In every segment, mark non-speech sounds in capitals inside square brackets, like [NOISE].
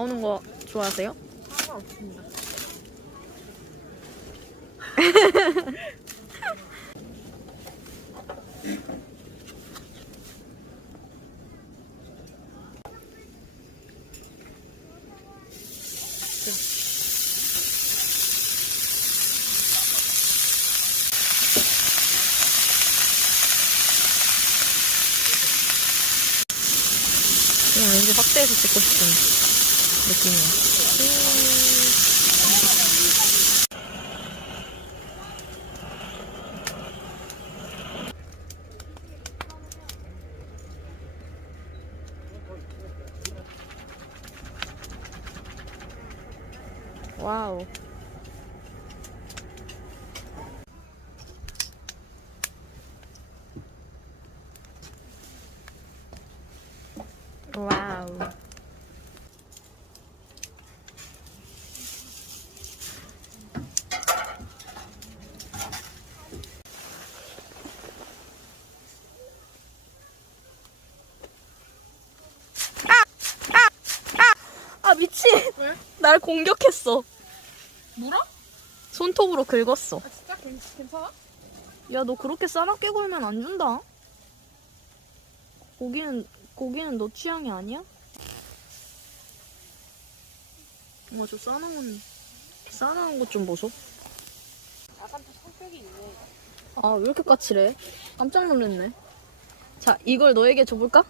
나오는 거 좋아하세요? 상관없습니다. 그냥 왠지 확대해서 찍고 싶은 느낌이야. 와우. 와우. 아 미친! 왜? 날 공격했어. 물어? 손톱으로 긁었어. 아 진짜 괜- 괜찮아? 야, 너 그렇게 싸납게 굴면 안 준다. 고기는, 고기는 너 취향이 아니야? 엄마, 저 싸놓은, 싸놓은 것좀 보소. 약간 또 성격이 있네. 아, 왜 이렇게 까칠해? 깜짝 놀랐네. 자, 이걸 너에게 줘볼까?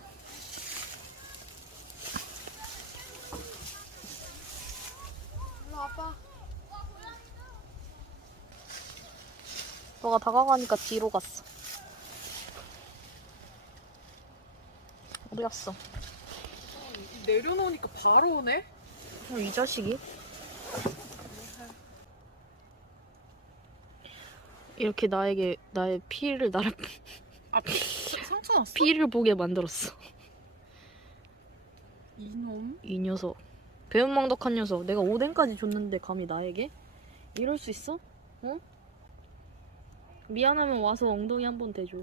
일로 와봐. 너가 다가가니까 뒤로 갔어. 어디 갔어? 내려놓으니까 바로 오네? 어, 이 자식이? 이렇게 나에게 나의 피를 나를 아 상처 났어? 피를 보게 만들었어. 이놈? 이 녀석. 배은망덕한 녀석. 내가 오뎅까지 줬는데 감히 나에게? 이럴 수 있어? 어? 미안하면 와서 엉덩이 한 번 대줘.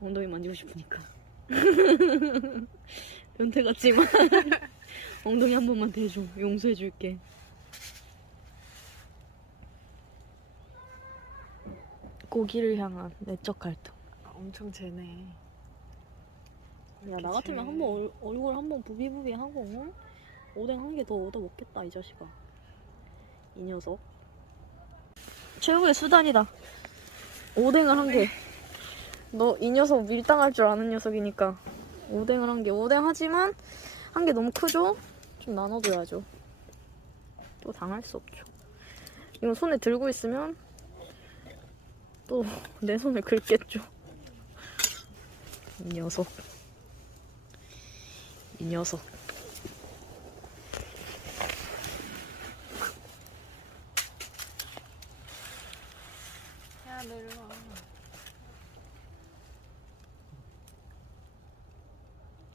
엉덩이 만지고 싶으니까. [LAUGHS] 변태 같지만 [LAUGHS] 엉덩이 한 번만 대줘. 용서해 줄게. 고기를 향한 내적 갈등. 아, 엄청 쟤네. 야 나 같으면 한번 얼- 얼굴 한 번 부비부비 하고 어? 오뎅 한 개 더 얻어 먹겠다 이 자식아 이 녀석 최고의 수단이다 오뎅을 한 개 너 이 녀석 밀당할 줄 아는 녀석이니까 오뎅을 한 개 오뎅 하지만 한 개 너무 크죠? 좀 나눠줘야죠. 또 당할 수 없죠. 이거 손에 들고 있으면 또 [LAUGHS] 내 손을 긁겠죠. 이 녀석. 이 녀석. 야 내려와.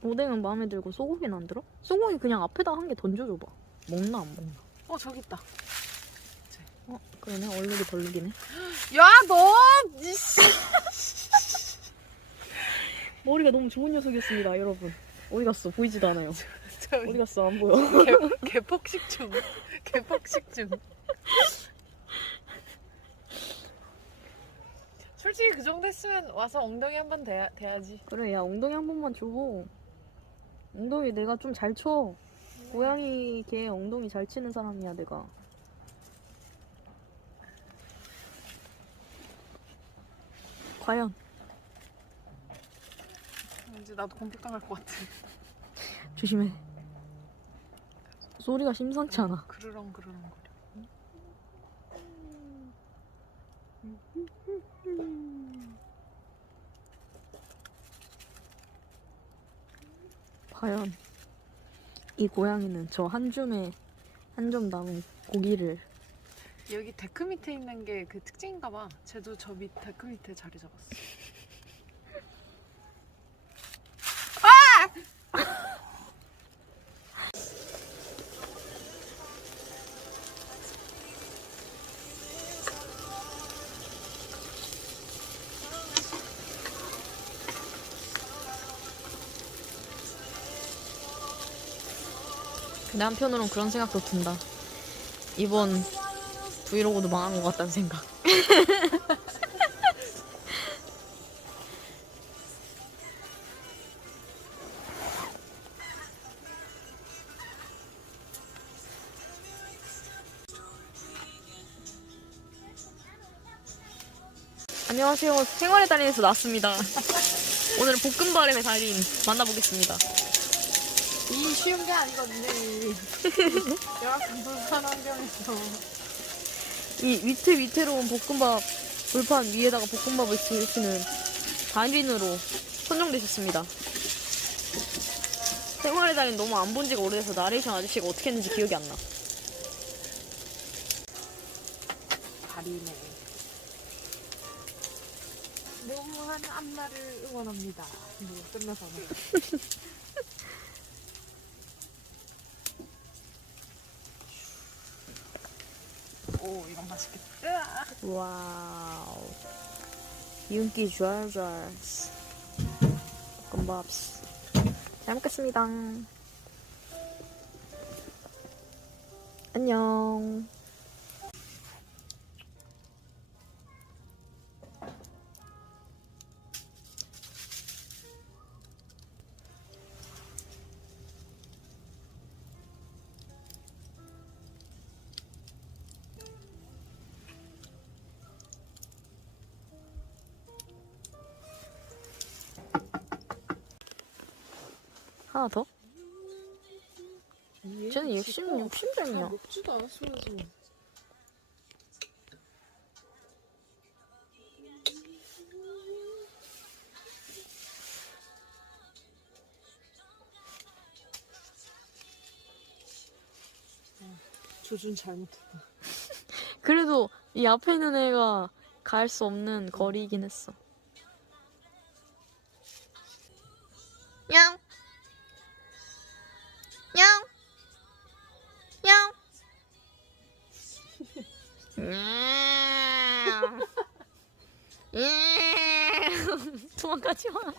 오뎅은 마음에 들고 소고기는 안 들어? 소고기 그냥 앞에다 한 개 던져줘봐. 먹나 안 먹나? 어 저기 있다. 어 그러네 얼룩이 덜룩이네. [GASPS] 야 너! 이씨. [LAUGHS] 머리가 너무 좋은 녀석이었습니다 여러분. 어디 갔어? 보이지도 않아요. 저기 어디 갔어? 안 보여. [LAUGHS] 개, 개폭식 중. 개폭식 중. [LAUGHS] 솔직히 그 정도 했으면 와서 엉덩이 한 번 대야, 대야지. 그래 야 엉덩이 한 번만 줘. 엉덩이 내가 좀 잘 쳐. 고양이 개 엉덩이 잘 치는 사람이야 내가. 과연 이제 나도 공격당할 것 같아. 조심해. 소리가 심상치 않아. 그르렁 그르렁 거려. 과연 이 고양이는 저 한 줌에 한 점 남은 고기를 여기 데크 밑에 있는 게 그 특징인가 봐. 쟤도 저 밑 데크 밑에 자리 잡았어. 내 한편으론 그런 생각도 든다. 이번 브이로그도 망한 것 같다는 생각. [LAUGHS] 안녕하세요. 생활의 달인에서 나왔습니다. 오늘 볶음바람의 달인 만나보겠습니다. 이 쉬운 게 아니거든요. 열악한 불판 환경에서. 이 위태 위태로운 볶음밥 불판 위에다가 볶음밥을 지으시는 달인으로 선정되셨습니다. 생활의 달인 너무 안 본 지가 오래돼서 나레이션 아저씨가 어떻게 했는지 기억이 안 나. 다리네. 너무한 안나를 응원합니다. 뭐 끝나서. [LAUGHS] 오, 이건 맛있겠다. 와우. 윤기 좔좔. 볶음밥. 잘 먹겠습니다. 안녕. 하나 더? 쟤는 욕심, 욕심쟁이야. 먹지도 않았어야지. 조준 잘못했다. [LAUGHS] 그래도 이 앞에 있는 애가 갈 수 없는 거리이긴 했어. 냥! 냥! 냥! 냥! 도망가지 마.